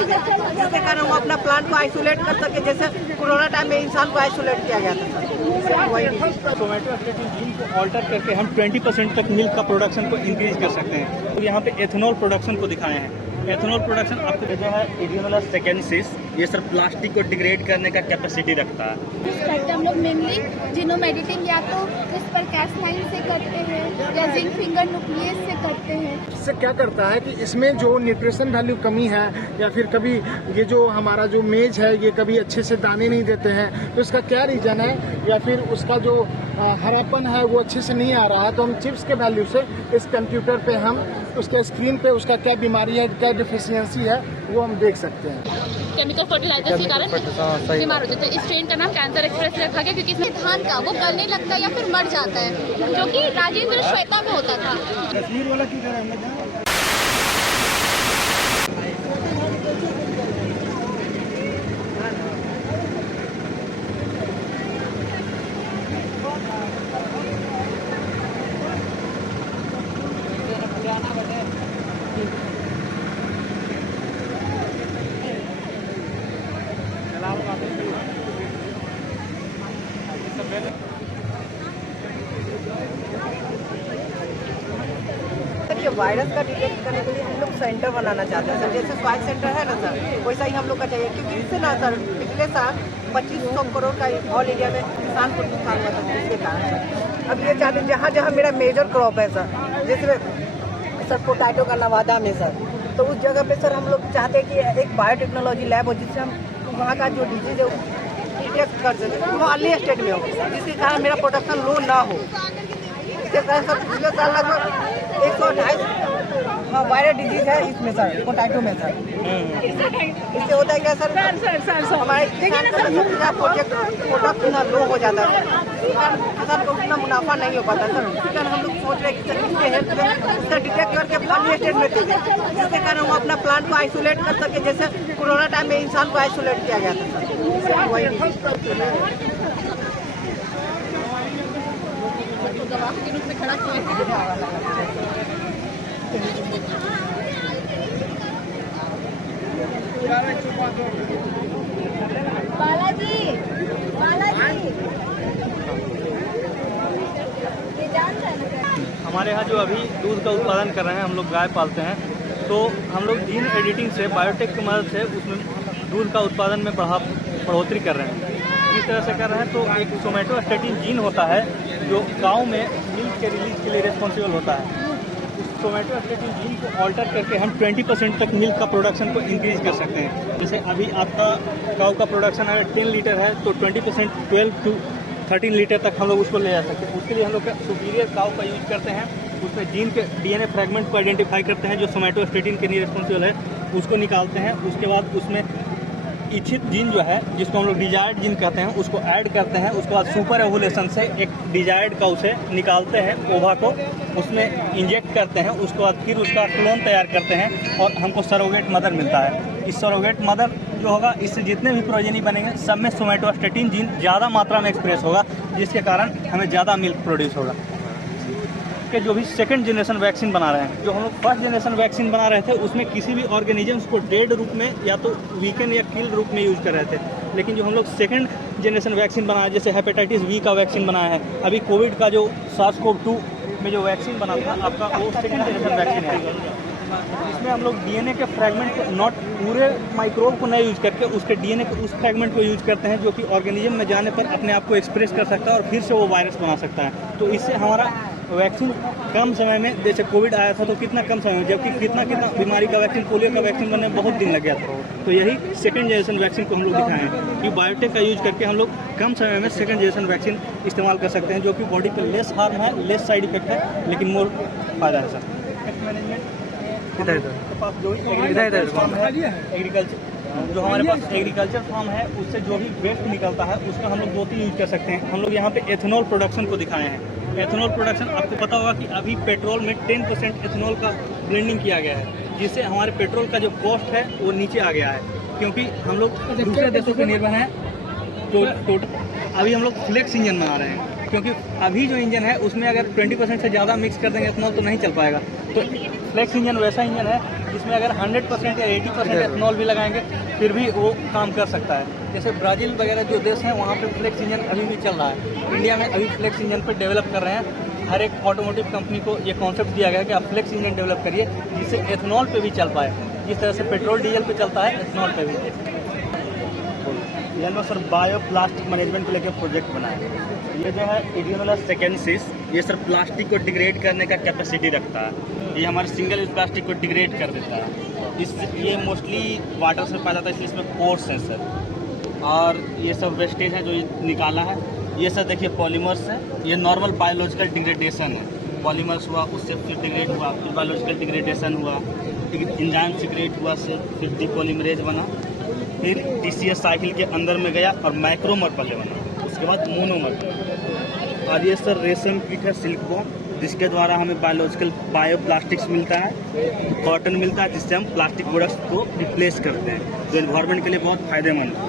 दे दें, जिसके कारण हम अपना प्लांट को आइसोलेट कर सके, जैसे कोरोना टाइम में इंसान को आइसोलेट किया गया था सर। वही टोमेटो स्टेटिन जीन को ऑल्टर करके हम 20% तक मिल्क का प्रोडक्शन को इंक्रीज कर सकते हैं। तो यहाँ पे एथेनॉल प्रोडक्शन को दिखाए हैं। एथेनॉल प्रोडक्शन आपको जो है इडियोनोला सेकेंसिस, ये सर प्लास्टिक को डिग्रेड करने का कैपेसिटी रखता है। हम लोग मेनली जीनोम एडिटिंग या तो CRISPR-Cas9 से करते हैं या जिंक फिंगर न्यूक्लियस से करते हैं। इससे क्या करता है कि इसमें जो न्यूट्रिशन वैल्यू कमी है या फिर कभी ये जो हमारा जो मेज है ये कभी अच्छे से दाने नहीं देते हैं, तो इसका क्या रीज़न है, या फिर उसका जो हरापन है वो अच्छे से नहीं आ रहा है, तो हम चिप्स के वैल्यू से इस कंप्यूटर पे हम उसके स्क्रीन पे उसका क्या बीमारी है, क्या डिफिशियंसी है, वो हम देख सकते हैं। केमिकल फर्टिलाइजर के कारण बीमार हो जाते हैं। इस ट्रेन का नाम कैंसर एक्सप्रेस रखा गया क्योंकि इसमें धान का वो गलने लगता है या फिर मर जाता है, जो कि राजेंद्र श्वेता में होता था। तस्वीर वाला क्यों कर रहा है? ये वायरस का डिटेक्ट करने के लिए हम लोग सेंटर बनाना चाहते हैं सर, जैसे स्वास्थ्य सेंटर है ना सर, वैसा ही हम लोग का चाहिए, क्योंकि इससे ना सर पिछले साल 2500 करोड़ का ऑल इंडिया में किसान को नुकसान हुआ था इसके कारण सर। अब ये चाहते हैं जहाँ जहाँ मेरा मेजर क्रॉप है सर, जैसे सर पोटैटो का नवादा में सर, तो उस जगह पे सर हम लोग चाहते हैं कि एक बायोटेक्नोलॉजी लैब हो, जिससे हम वहाँ का जो डिजीज है डिटेक्ट कर सकें, वो अर्ली स्टेज में हो, जिसके कारण मेरा प्रोडक्शन लो ना हो। इसके कारण सर पिछले साल लगभग 128 वायरल डिजीज है इसमें सर, पोटैटो में सर। इससे होता है क्या सर, हमारे प्रोडक्ट ना लो हो जाता है सर, को उतना मुनाफा नहीं हो पाता सर। इसी कारण हम लोग सोच रहे हैं कि सर इसके हेल्प में उसका डिटेक्ट करके अर्ली स्टेज में दे दें, जिसके कारण हम अपना प्लांट को आइसोलेट कर सके, जैसे कोरोना टाइम में इंसान को आइसोलेट किया गया था सर। वही गवाह के रूप में खड़ा बालाजी हमारे यहाँ जो अभी दूध का उत्पादन कर रहे हैं, हम लोग गाय पालते हैं, तो हम लोग जीन एडिटिंग से, बायोटेक की मदद से उसमें दूध का उत्पादन में बढ़ोतरी कर रहे हैं। इस तरह से कर रहे हैं तो एक टोमेटो स्टेटिन जीन होता है जो गांव में मिल्क के रिलीज के लिए रिस्पॉन्सिबल होता है। उस टोमेटो स्टेटिन जीन को ऑल्टर करके हम 20% तक मिल्क का प्रोडक्शन को इंक्रीज कर सकते हैं। जैसे अभी आपका काऊ का प्रोडक्शन है 10 लीटर है, तो 20% 12 to 13 लीटर तक हम लोग उसको ले जा सकते हैं। उसके लिए हम लोग सुपीरियर काऊ का यूज करते हैं, उसमें जीन के DNA फ्रैगमेंट को आइडेंटिफाई करते हैं जो टोमेटो स्टेटिन के लिए रिस्पॉन्सिबल है, उसको निकालते हैं। उसके बाद उसमें इच्छित जीन जो है, जिसको हम लोग डिजायर्ड जीन कहते हैं, उसको ऐड करते हैं। उसके बाद सुपर एवोल्यूशन से एक डिजायर्ड का उसे निकालते हैं, ओवा को उसमें इंजेक्ट करते हैं। उसके बाद फिर उसका क्लोन तैयार करते हैं और हमको सरोगेट मदर मिलता है। इस सरोगेट मदर जो होगा, इससे जितने भी प्रोजेनी बनेंगे सब में टोमेटो स्टेटिन जीन ज़्यादा मात्रा में एक्सप्रेस होगा, जिसके कारण हमें ज़्यादा मिल्क प्रोड्यूस होगा। के जो भी सेकंड जनरेशन वैक्सीन बना रहे हैं, जो हम लोग फर्स्ट जनरेशन वैक्सीन बना रहे थे उसमें किसी भी ऑर्गेनिजम्स को डेड रूप में या तो वीकन या किल रूप में यूज कर रहे थे, लेकिन जो हम लोग सेकंड जनरेशन वैक्सीन बनाया, जैसे हेपेटाइटिस वी का वैक्सीन बनाया है, अभी कोविड का जो SARS-CoV-2 में जो वैक्सीन बना था आपका, वो सेकंड जनरेशन वैक्सीन है। इसमें हम लोग DNA के फ्रैगमेंट को, नॉट पूरे माइक्रोब को नहीं यूज करके उसके DNA के उस फ्रैगमेंट को यूज करते हैं जो कि ऑर्गेनिज्म में जाने पर अपने आप को एक्सप्रेस कर सकता है और फिर से वो वायरस बना सकता है। तो इससे हमारा वैक्सीन कम समय में, जैसे कोविड आया था तो कितना कम समय में, जबकि कितना बीमारी का वैक्सीन, पोलियो का वैक्सीन बनने में बहुत दिन लग गया था। तो यही सेकंड जनरेशन वैक्सीन को हम लोग दिखाए हैं कि बायोटेक का यूज करके हम लोग कम समय में सेकंड जनरेशन वैक्सीन इस्तेमाल कर सकते हैं, जो कि बॉडी पर लेस हार्म है, लेस साइड इफेक्ट है, लेकिन मोर फायदा है सर। एग्रीकल्चर जो हमारे पास एग्रीकल्चर फार्म है, उससे जो भी वेस्ट निकलता है उसका हम लोग 2-3 यूज कर सकते हैं। हम लोग यहाँ पे एथेनॉल प्रोडक्शन को दिखाए हैं। एथेनॉल प्रोडक्शन, आपको पता होगा कि अभी पेट्रोल में 10% एथेनॉल का ब्लेंडिंग किया गया है, जिससे हमारे पेट्रोल का जो कॉस्ट है वो नीचे आ गया है, क्योंकि हम लोग दूसरे देशों पर निर्भर हैं। तो अभी हम लोग फ्लेक्स इंजन बना रहे हैं। क्योंकि अभी जो इंजन है उसमें अगर 20% से ज़्यादा मिक्स कर देंगे एथनॉल तो नहीं चल पाएगा। तो फ्लेक्स इंजन वैसा इंजन है जिसमें अगर 100% या 80% एथनॉल भी लगाएंगे फिर भी वो काम कर सकता है। जैसे ब्राज़ील वगैरह जो देश हैं वहाँ पे फ्लेक्स इंजन अभी भी चल रहा है। इंडिया में अभी फ्लेक्स इंजन पर डेवलप कर रहे हैं। हर एक ऑटोमोटिव कंपनी को ये कॉन्सेप्ट दिया गया है कि आप फ्लेक्स इंजन डेवलप करिए जिससे एथनॉल पे भी चल पाए, जिस तरह से पेट्रोल डीजल पे चलता है एथनॉल पे भी। यानी सर बायो प्लास्टिक मैनेजमेंट को लेकर प्रोजेक्ट बना है। ये जो है इडियोनोलस सेकेंसिस, ये सर प्लास्टिक को डिग्रेड करने का कैपेसिटी रखता है। ये हमारे सिंगल यूज प्लास्टिक को डिग्रेड कर देता है। ये मोस्टली वाटर से पाया जाता है, इसलिए इसमें पोर्स हैं सर। और ये सब वेस्टेज है जो ये निकाला है, ये सर देखिए पॉलीमर्स है। ये नॉर्मल बायोलॉजिकल डिग्रेडेशन है। पॉलीमर्स हुआ, उससे फिर डिग्रेड हुआ, फिर बायोलॉजिकल डिग्रेडेशन हुआ, एंजाइम सिक्रेट हुआ, से फिर डिपॉलीमरेज बना, फिर TCS साइकिल के अंदर में गया और माइक्रोमर पहले बना, उसके बाद मोनोमर। और ये सर रेशम कीट है, सिल्क बॉम, जिसके द्वारा हमें बायोप्लास्टिक्स मिलता है, कॉटन मिलता है, जिससे हम प्लास्टिक प्रोडक्ट्स को रिप्लेस करते हैं, जो एनवायरनमेंट के लिए बहुत फायदेमंद है।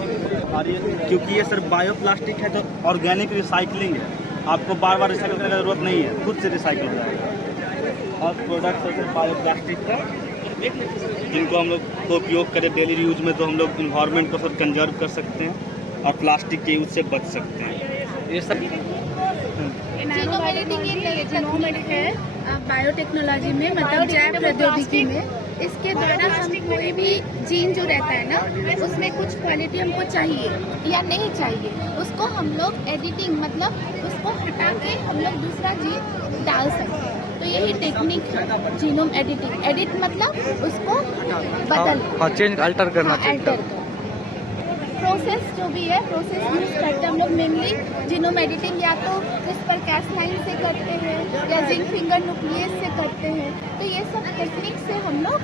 और ये क्योंकि ये सर बायोप्लास्टिक है तो ऑर्गेनिक रिसाइकलिंग है, आपको बार बार रिसाइकिल करने की ज़रूरत नहीं है, खुद से रिसाइकिल हो जाएगा। और प्रोडक्ट्स है सर बायोप्लास्टिक का, जिनको हम लोग को उपयोग करें डेली यूज में, तो हम लोग इन्वायरमेंट को सर कंजर्व कर सकते हैं और प्लास्टिक के यूज से बच सकते हैं। ये सब बायोटेक्नोलॉजी में, मतलब जैव प्रौद्योगिकी में, इसके द्वारा हम कोई भी जीन जो रहता है ना, उसमें कुछ क्वालिटी हमको चाहिए या नहीं चाहिए, उसको हम लोग एडिटिंग, मतलब उसको हटा के हम लोग दूसरा जीन डाल सकते हैं। तो यही टेक्निक है जीनोम एडिटिंग। एडिट मतलब उसको बदल, चेंज अल्टर करना अल्टर प्रोसेस जो भी है, प्रोसेस यूज करते हैं हम लोग मेनली जीनोम एडिटिंग, या तो CRISPR-Cas9 से करते हैं या जिंक फिंगर न्यूक्लियस से करते हैं। तो ये सब टेक्निक से हम लोग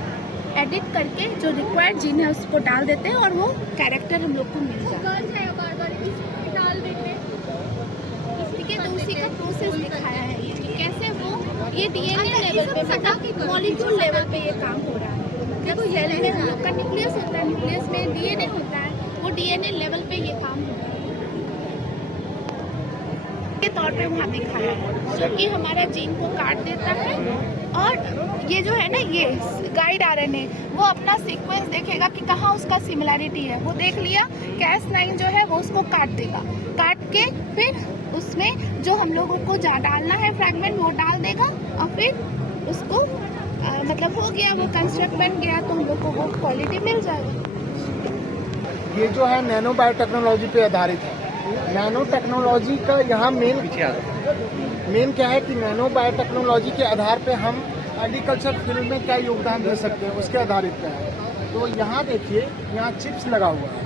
एडिट करके जो रिक्वायर्ड जीन है उसको डाल देते हैं और वो कैरेक्टर हम लोग को मिल जाता है। ठीक है, तो उसी का प्रोसेस दिखाया है ये कि कैसे वो ये DNA लेवल पे, मतलब मॉलिक्यूल लेवल पे ये काम हो रहा है। देखो सेल में हम लोग का न्यूक्लियस होता है, न्यूक्लियस में DNA होता है, वो DNA लेवल पे ये काम हो रहा है के तौर पे वहाँ दिखाया है, जो कि हमारा जीन को काट देता है। और ये जो है ना, ये गाइड RNA, वो अपना सीक्वेंस देखेगा कि कहाँ उसका सिमिलैरिटी है, वो देख लिया, Cas9 जो है वो उसको काट देगा, काट के फिर उसमें जो हम लोगों को डालना है फ्रैगमेंट वो डाल देगा और फिर उसको मतलब हो गया, वो कंस्ट्रक्ट बन गया, तो हम लोग को वो क्वालिटी मिल जाएगी। ये जो है नैनो बायोटेक्नोलॉजी पे आधारित है। नैनो टेक्नोलॉजी का यहाँ मेन क्या है कि नैनो बायोटेक्नोलॉजी के आधार पे हम एग्रीकल्चर फील्ड में क्या योगदान दे सकते हैं, उसके आधारित पे है। तो यहाँ देखिए, यहाँ चिप्स लगा हुआ है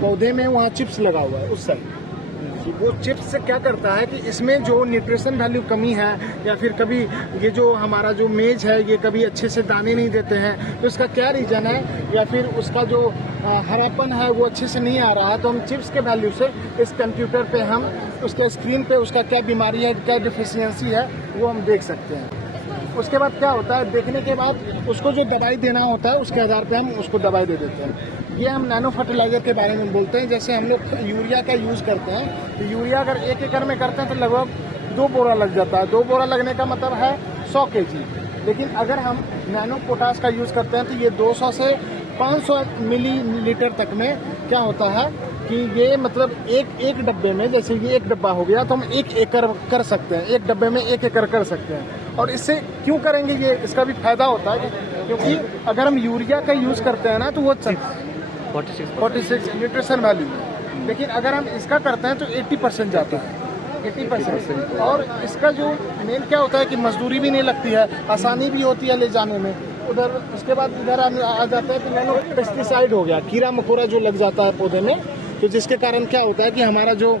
पौधे में, वहाँ चिप्स लगा हुआ है उस साइड। वो चिप्स से क्या करता है कि इसमें जो न्यूट्रिशन वैल्यू कमी है, या फिर कभी ये जो हमारा जो मेज है ये कभी अच्छे से दाने नहीं देते हैं, तो इसका क्या रीज़न है, या फिर उसका जो हरापन है वो अच्छे से नहीं आ रहा है, तो हम चिप्स के वैल्यू से इस कंप्यूटर पे हम उसके स्क्रीन पे उसका क्या बीमारी है, क्या डिफिशियंसी है, वो हम देख सकते हैं। उसके बाद क्या होता है, देखने के बाद उसको जो दवाई देना होता है उसके आधार पे हम उसको दवाई दे देते हैं। ये हम नैनो फर्टिलाइजर के बारे में बोलते हैं। जैसे हम लोग यूरिया का यूज़ करते हैं, तो यूरिया अगर 1 एकड़ में करते हैं तो लगभग 2 बोरा लग जाता है। 2 बोरा लगने का मतलब है 100 kg। लेकिन अगर हम नैनो पोटास का यूज़ करते हैं तो ये 200 से 500 मिलीलीटर तक में क्या होता है कि ये मतलब एक डब्बे में, जैसे ये 1 डब्बा हो गया तो हम 1 एकड़ कर सकते हैं, 1 डब्बे में 1 एकड़ कर सकते हैं। और इससे क्यों करेंगे, ये इसका भी फायदा होता है क्योंकि अगर हम यूरिया का यूज़ करते हैं ना तो वो 46 न्यूट्रिशन वैल्यू है, लेकिन अगर हम इसका करते हैं तो 80% जाता है, 80%। और इसका जो मेन क्या होता है कि मजदूरी भी नहीं लगती है, आसानी भी होती है ले जाने में। उधर उसके बाद इधर आ जाता है कि नैनो पेस्टिसाइड हो गया, कीड़ा मकोड़ा जो लग जाता है पौधे में, तो जिसके कारण क्या होता है कि हमारा जो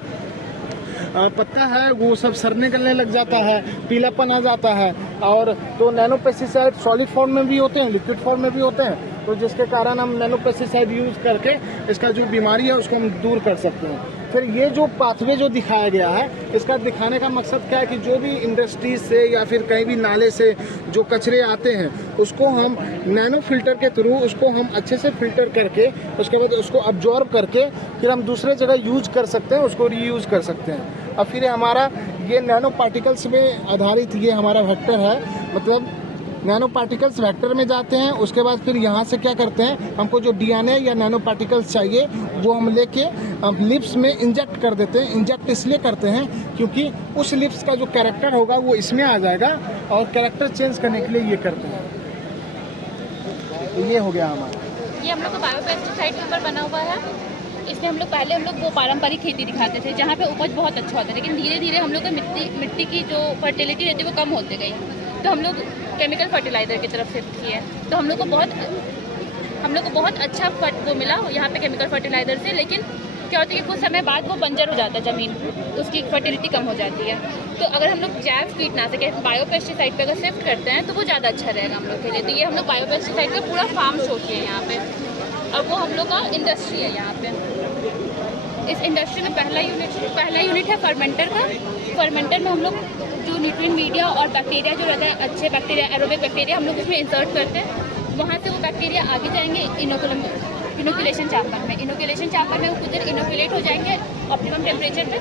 पत्ता है वो सब सड़ने गलने लग जाता है, पीलापन आ जाता है। और तो नैनो पेस्टिसाइड सॉलिड फॉर्म में भी होते हैं, लिक्विड फॉर्म में भी होते हैं, तो जिसके कारण हम नैनो पेस्टिसाइड यूज़ करके इसका जो बीमारी है उसको हम दूर कर सकते हैं। फिर ये जो पाथवे जो दिखाया गया है, इसका दिखाने का मकसद क्या है कि जो भी इंडस्ट्रीज से या फिर कहीं भी नाले से जो कचरे आते हैं उसको हम नैनो फिल्टर के थ्रू उसको हम अच्छे से फिल्टर करके उसके बाद उसको अब्जॉर्ब करके फिर हम दूसरे जगह यूज कर सकते हैं, उसको रीयूज़ कर सकते हैं। और फिर हमारा ये नैनो पार्टिकल्स में आधारित ये हमारा वेक्टर है, मतलब नैनो पार्टिकल्स वेक्टर में जाते हैं। उसके बाद फिर यहाँ से क्या करते हैं, हमको जो डीएनए या नैनो पार्टिकल्स चाहिए वो हम लेके हम लिप्स में इंजेक्ट कर देते हैं। इंजेक्ट इसलिए करते हैं क्योंकि उस लिप्स का जो कैरेक्टर होगा वो इसमें आ जाएगा, और कैरेक्टर चेंज करने के लिए ये करते हैं। तो ये हो गया हमारा। ये हम लोग का बायोपेस्टिसाइड के ऊपर बना हुआ है। इसमें हम लोग वो पारंपरिक खेती दिखाते थे जहाँ पे उपज बहुत अच्छा होता है, लेकिन धीरे धीरे हम लोग का मिट्टी की जो फर्टिलिटी रहती है वो कम होती गई, तो हम लोग केमिकल फर्टिलाइज़र की तरफ शिफ्ट किए। तो हम लोग को बहुत अच्छा वो मिला यहाँ पे केमिकल फर्टिलाइज़र से। लेकिन क्या होता है कि कुछ समय बाद वो बंजर हो जाता है ज़मीन, उसकी फर्टिलिटी कम हो जाती है। तो अगर हम लोग जैव कीटनाशक बायोपेस्टिसाइड पे अगर शिफ्ट करते हैं तो वो ज़्यादा अच्छा रहेगा हम लोग के लिए। तो ये हम लोग बायोपेस्टिसाइड का पूरा फार्म सोचिए यहाँ पे, और वो हम लोग का इंडस्ट्री है यहाँ पे। इस इंडस्ट्री में पहला यूनिट है फर्मेंटर का। फर्मेंटर में हम लोग जो न्यूट्रिएंट मीडिया और बैक्टीरिया जो रहता है, अच्छे बैक्टीरिया, एरोबिक बैक्टीरिया हम लोग उसमें इंसर्ट करते हैं। वहाँ से वो बैक्टीरिया आगे जाएंगे इनोकुलेशन चैम्बर में। इनोकुलेशन चैम्बर में वो कुछ देर इनोकुलेट हो जाएंगे ऑप्टिमम टेम्परेचर पे।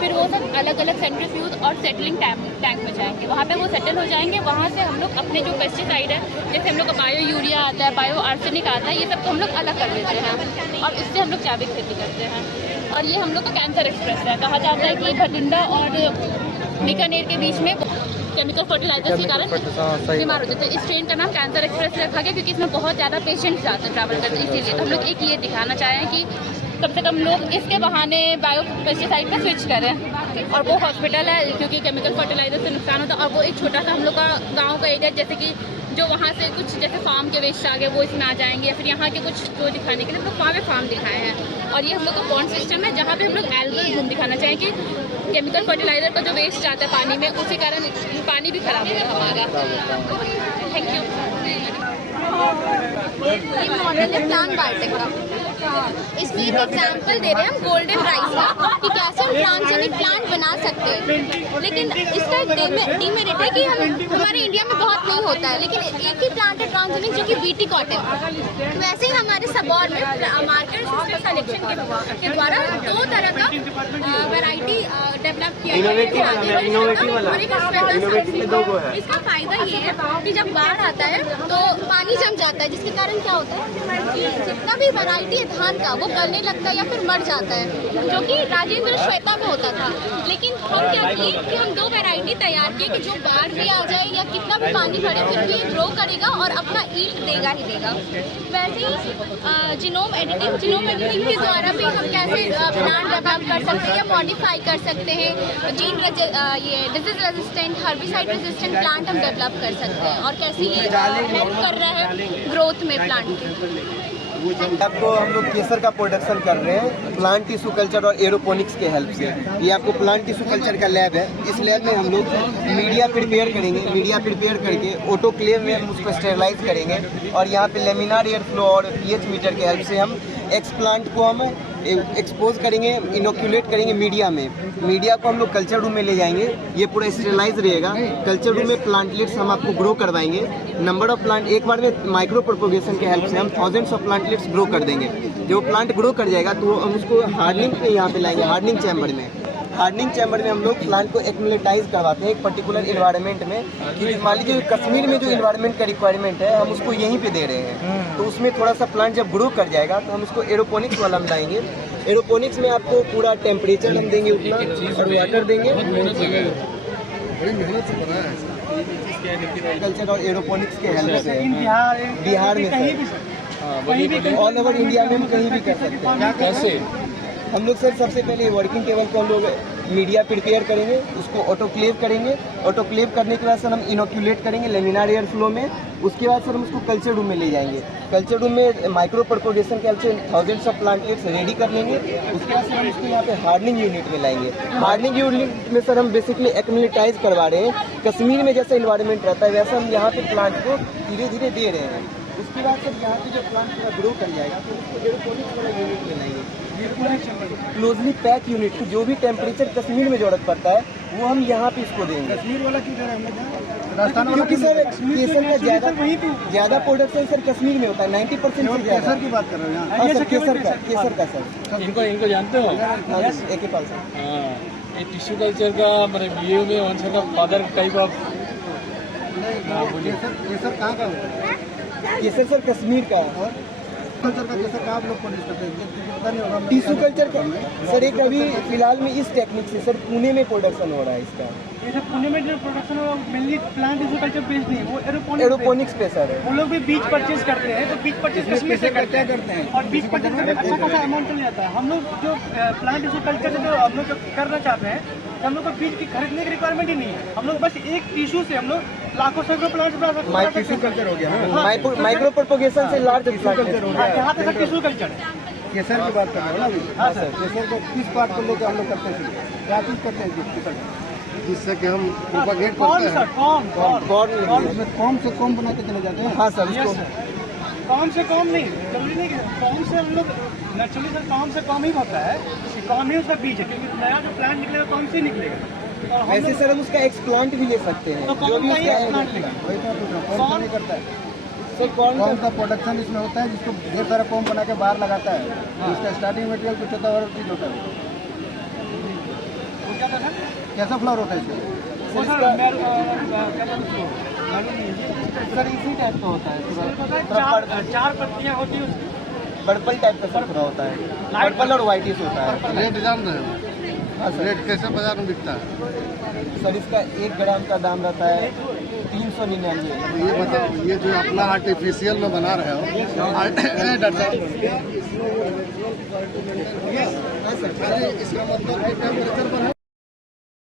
फिर वो सब अलग अलग सेंट्रीफ्यूज और सेटलिंग टैंक में जाएंगे, वहाँ पे वो सेटल हो जाएंगे। वहाँ से हम लोग अपने जो पेस्टिसाइड है, जैसे हम लोग का बायो यूरिया आता है, बायो आर्सेनिक आता है, ये सब को हम लोग अलग कर देते हैं और इससे हम लोग जैविक खेती करते हैं। और ये हम लोग का कैंसर एक्सप्रेस है। कहा जाता है कि भटिंडा और बीकानेर के बीच में केमिकल फर्टिलाइजर्स के कारण बीमार हो जाते हैं। इस ट्रेन का नाम कैंसर एक्सप्रेस रखा गया क्योंकि इसमें बहुत ज़्यादा पेशेंट्स जाते हैं, ट्रैवल करते हैं। इसीलिए तो हम लोग एक ये दिखाना चाहें कि कम से कम लोग इसके बहाने बायो पेस्टिसाइड पर स्विच करें। और वो हॉस्पिटल है क्योंकि केमिकल फर्टिलाइजर से नुकसान होता है। और वो एक छोटा सा हम लोग का गाँव का एरिया, जैसे कि जो वहाँ से कुछ जैसे फार्म के वेस्ट आ गए वो इसमें आ जाएंगे, या फिर यहाँ के कुछ जो दिखाने के लिए हम लोग वहाँ पे फार्म दिखाए हैं। और ये हम लोग का पॉन्ड सिस्टम है जहाँ पे हम लोग एल्गल बूम दिखाना चाहें कि केमिकल फर्टिलाइजर का जो वेस्ट जाता है पानी में, उसी कारण पानी भी खराब होगा हमारा। Thank you. ये मॉडल है प्लांट बायोटेक का। इसमें एक एग्जांपल दे रहे हैं हम गोल्डन राइस का कि कैसे हम ट्रांसजेनिक प्लांट बना सकते हैं। लेकिन इसका एक डीमेरिट है कि हमारे इंडिया में बहुत नहीं होता है, लेकिन एक ही प्लांट है ट्रांसजेनिक जो कि बीटी कॉटन। वैसे ही हमारे सबौर में मार्केट सिस्टम सिलेक्शन के द्वारा 2 तरह का वैरायटी डेवलप किया गया है। इसका फायदा ये है कि जब बाढ़ आता है तो पानी जम जाता है, जिसके कारण क्या होता है कि जितना भी वैरायटी है धान का वो गलने लगता है या फिर मर जाता है, जो कि राजेंद्र श्वेता में होता था। लेकिन हम क्या किए कि हम 2 वैरायटी तैयार किए कि जो बाढ़ भी आ जाए या कितना भी पानी पड़े फिर भी ग्रो करेगा और अपना ईल्ड देगा ही देगा। वैसे ही जीनोम एडिटिंग के द्वारा भी हम कैसे प्लांट डेवलप कर सकते हैं या मॉडिफाई कर सकते हैं। ये disease resistant, herbicide resistant plant हम डेवलप कर सकते हैं, और कैसे ये हेल्प कर रहा है ग्रोथ में प्लांट के। आपको हम लोग केसर का प्रोडक्शन कर रहे हैं प्लांट टिश्यू कल्चर और एरोपोनिक्स के हेल्प से। ये आपको प्लांट टिश्यू कल्चर का लैब है। इस लैब में हम लोग मीडिया प्रिपेयर करेंगे। मीडिया प्रिपेयर करके ऑटोक्लेव में हम उसको स्टेरलाइज करेंगे, और यहाँ पे लेमिनार एयर फ्लो और पीएच मीटर के हेल्प से हम एक्सप्लांट को हम एक्सपोज करेंगे, इनोक्यूलेट करेंगे मीडिया में। मीडिया को हम लोग कल्चर रूम में ले जाएंगे, ये पूरा स्टेरलाइज रहेगा। कल्चर रूम में प्लांटलेट्स हम आपको ग्रो करवाएंगे। नंबर ऑफ प्लांट एक बार में माइक्रो प्रोपोगेशन के हेल्प से हम थाउजेंड्स ऑफ प्लांटलेट्स ग्रो कर देंगे। जब प्लांट ग्रो कर जाएगा तो हम उसको हार्डनिंग पे यहाँ पे लाएंगे, हार्डनिंग चैम्बर में। हार्डनिंग चैम्बर में हम लोग प्लांट को एक्युमुलेटाइज करवाते हैं एक पर्टिकुलर इन्वायरमेंट में, कि मान लीजिए कश्मीर में जो इन्वायरमेंट का रिक्वायरमेंट है हम उसको यहीं पे दे रहे हैं, तो उसमें थोड़ा सा प्लांट जब ग्रो कर जाएगा तो हम उसको एरोपोनिक्स वाला हम लाएंगे। एरोपोनिक्स में आपको पूरा टेम्परेचर हम देंगे उतना, और वाटर देंगे। कल्चर और एरोपोनिक्स के हेल्प से बिहार में ऑल ओवर इंडिया में हम कहीं भी कर सकते हैं। कैसे हम लोग सर सबसे पहले वर्किंग टेबल को हम लोग मीडिया प्रिपेयर करेंगे, उसको ऑटोक्लेव करेंगे। ऑटोक्लेव करने के बाद सर हम इनोक्यूलेट करेंगे लेमिनार एयर फ्लो में। उसके बाद सर हम उसको कल्चर रूम में ले जाएंगे। कल्चर रूम में माइक्रो प्रोपोगेशन के हेल्प से थाउजेंड्स ऑफ प्लांटलेट्स रेडी कर लेंगे। उसके बाद सर हम उसको यहाँ पे हार्डनिंग यूनिट में लाएंगे। हार्डनिंग यूनिट में सर हम बेसिकली एक्युमुलेटाइज करवा रहे हैं। कश्मीर में जैसा इन्वायरमेंट रहता है वैसा हम यहाँ पे प्लांट को धीरे धीरे दे रहे हैं। उसके बाद सर यहाँ पे जब प्लांट पूरा ग्रो कर जाएगा तो उसको एरोपोनिक्स वाला यूनिट में लाएंगे। क्लोजली पैक यूनिट, जो भी टेम्परेचर कश्मीर में जरूरत पड़ता है वो हम यहाँ पे इसको देंगे। कश्मीर वाला क्यों दे रहे हैं? क्योंकि सर केसर का ज्यादा प्रोडक्शन सर कश्मीर में होता है 90% से ज्यादा। केसर की बात कर रहे हैं? हाँ सर, केसर का सर। इनको जानते हो? एक ही पाल सर। ये टिश्यू कल्चर का मतलब वीडियो में वन का फादर टाइप ऑफ केसर कहाँ का होता है? केसर सर कश्मीर का है। कल्चर का केसर कहाँ आप लोग प्रोड्यूस करते हैं? पता नहीं होगा। टिश्यू कल्चर का सर एक अभी फिलहाल में इस टेक्निक से सर पुणे में प्रोडक्शन हो रहा है इसका। जैसे पुणे में जो प्रोडक्शन है वो मेनली प्लांट एग्रीकल्चर बेस्ड नहीं, वो एरोपोनिक्स पे सर है। वो लोग भी बीज परचेज करते हैं, तो बीज परचेज कश्मीर से करते हैं और बीज परचेज करके अच्छा खासा अमाउंट चल जाता है। हम लोग जो प्लांट एग्रीकल्चर जो हम लोग जो करना चाहते हैं, तो हम लोग को बीज की खरीदने की रिक्वायरमेंट ही नहीं है। हम लोग बस एक टिश्यू से हम लोग लाखों सैकड़ों प्लांट्स बना सकते हैं। टिश्यू कल्चर हो गया। माइक्रो प्रोपोगेशन से लार्ज कल्चर हो हाँ, यहाँ तक टिश्यू कल्चर है। केसर की बात कर रहे हो ना अभी? हाँ सर। केसर को किस पार्ट को लेकर हम लोग करते हैं? क्या चीज़ करते हैं जिससे कि हम प्रोपागेट करते कौन हैं? सर कौन उसमें कम से कम बनाते चले जाते हैं। हाँ सर यस इसको सर, कम से कम नहीं, जरूरी नहीं कि कम से हम लोग नेचुरली सर कम से कम ही होता है, कम ही उसका बीज है, क्योंकि नया जो प्लांट निकलेगा कम से ही निकलेगा। और हम वैसे लोग- सर हम उसका एक्सप्लांट भी ले सकते हैं। तो जो कौन भी का ही उसका एक्सप्लांट लेगा? वही तो कौन नहीं करता है? सर कौन कौन का प्रोडक्शन इसमें होता है जिसको ढेर सारा कॉम बना के बाहर लगाता है। इसका स्टार्टिंग मटेरियल कुछ होता है और चीज़ होता है। वो क्या था सर? कैसा फ्लावर होता है इसका? वो सर क्या था उसको मालूम नहीं है। सर इसी टाइप का होता है। पता है, चार पत्तियाँ होती है उसकी। पर्पल टाइप का सर थोड़ा होता है। पर्पल और व्हाइटिश होता है। रेट जान रहे हो? हाँ सर। रेट कैसे बाजार में बिकता है? सर इसका 1 ग्राम का दाम रहता है 399। ये बताओ, ये जो अपना आर्टिफिशियल में बना रहे हो डॉक्टर साहब, इसका मतलब टेम्परेचर पर है।